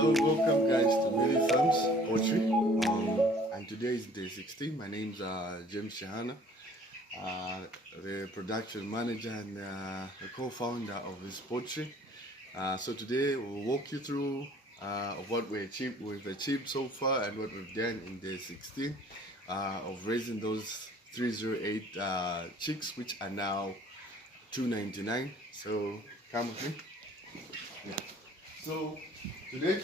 Hello, welcome guys to Milli Farms Poultry. And today is day 16. My name's James Shahana, the production manager and the co-founder of this poultry. So today we'll walk you through what we've achieved so far and what we've done in day 16 of raising those 308 chicks, which are now 299. So come with me. Yeah. So today,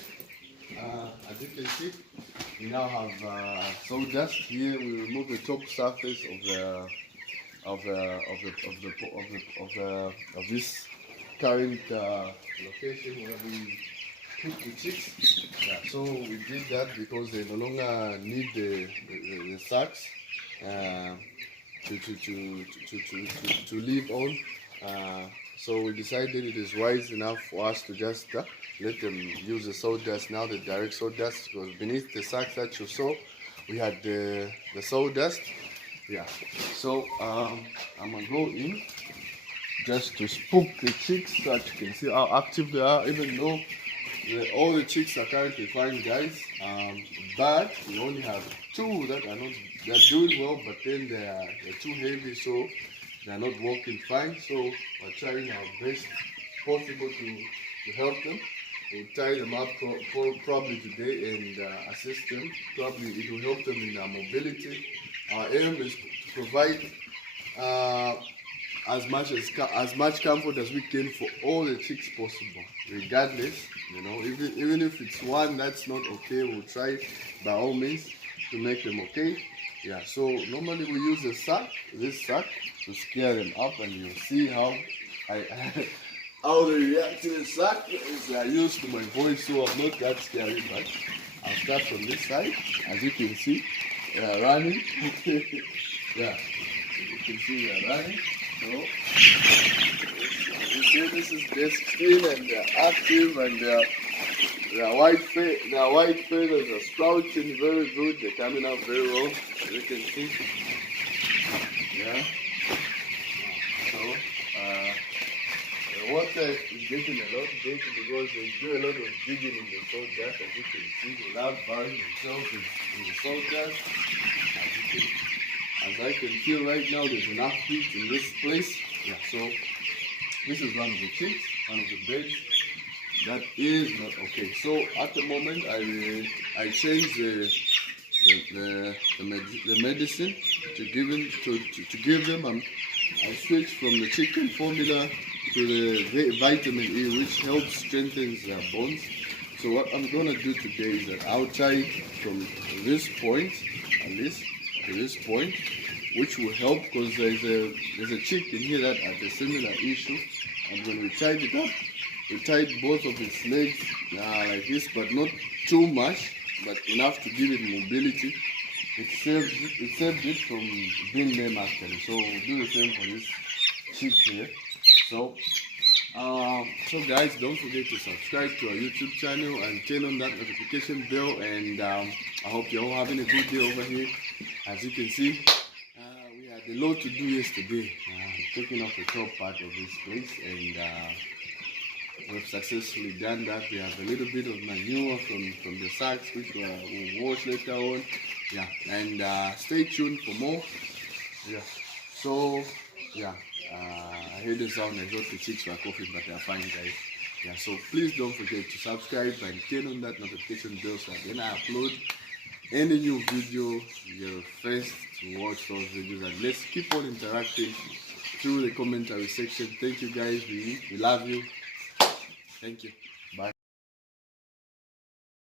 as you can see, we now have sawdust. Here we remove the top surface of this current location where we put the chicks. Yeah, so we did that because they no longer need the sacks to live on. So we decided it is wise enough for us to just let them use the sawdust now, the direct sawdust, because beneath the sacks that you saw, we had the sawdust. Yeah. So I'm gonna go in just to spook the chicks so that you can see how active they are, even though all the chicks are currently fine, guys. But we only have two that are not, they're doing well, but then they're too heavy, so they're not walking fine. So we're trying our best possible to help them. We'll tie them up probably today and assist them. Probably it will help them in their mobility. Our aim is to provide as much comfort as we can for all the chicks possible, regardless. You know, even if it's one that's not okay, we'll try by all means to make them okay. Yeah, so normally we use this sack to scare them up, and you'll see how how they react to the sack. They are used to my voice, so I'm not that scary, but I'll start from this side. As you can see, they are running. Yeah, you can see they are running. So you see, this is day 16, and they're active, and their white feathers are sprouting very good. They're coming out very well, as you can see. Yeah. So the water is getting a lot dirty because they do a lot of digging in the sawdust. As you can see, they love burying themselves in the sawdust. As I can feel right now, there's enough heat in this place. Yeah. So this is one of the chicks, one of the beds. That is not okay. So at the moment, I changed the medicine to give them. I switched from the chicken formula to the vitamin E, which helps strengthen their bones. So what I'm gonna do today is that I'll tie from this point, at least to this point, which will help because there's a chick in here that had a similar issue, and when we tied it up, we tied both of its legs like this, but not too much, but enough to give it mobility. It saved it from being lame actually. So we'll do the same for this chick here. So guys, don't forget to subscribe to our YouTube channel and turn on that notification bell. And I hope you're all having a good day over here. As you can see, we had a lot to do yesterday, taking off the top part of this place, and we've successfully done that. We have a little bit of manure from the sacks, which we'll wash later on. Yeah, and stay tuned for more. Yeah, so yeah, I heard the sound. I thought the chicks were coughing, but they're fine, guys. Yeah, so please don't forget to subscribe and turn on that notification bell so that when I upload any new video, you're first to watch those videos. And let's keep on interacting through the commentary section. Thank you, guys. We love you. Thank you.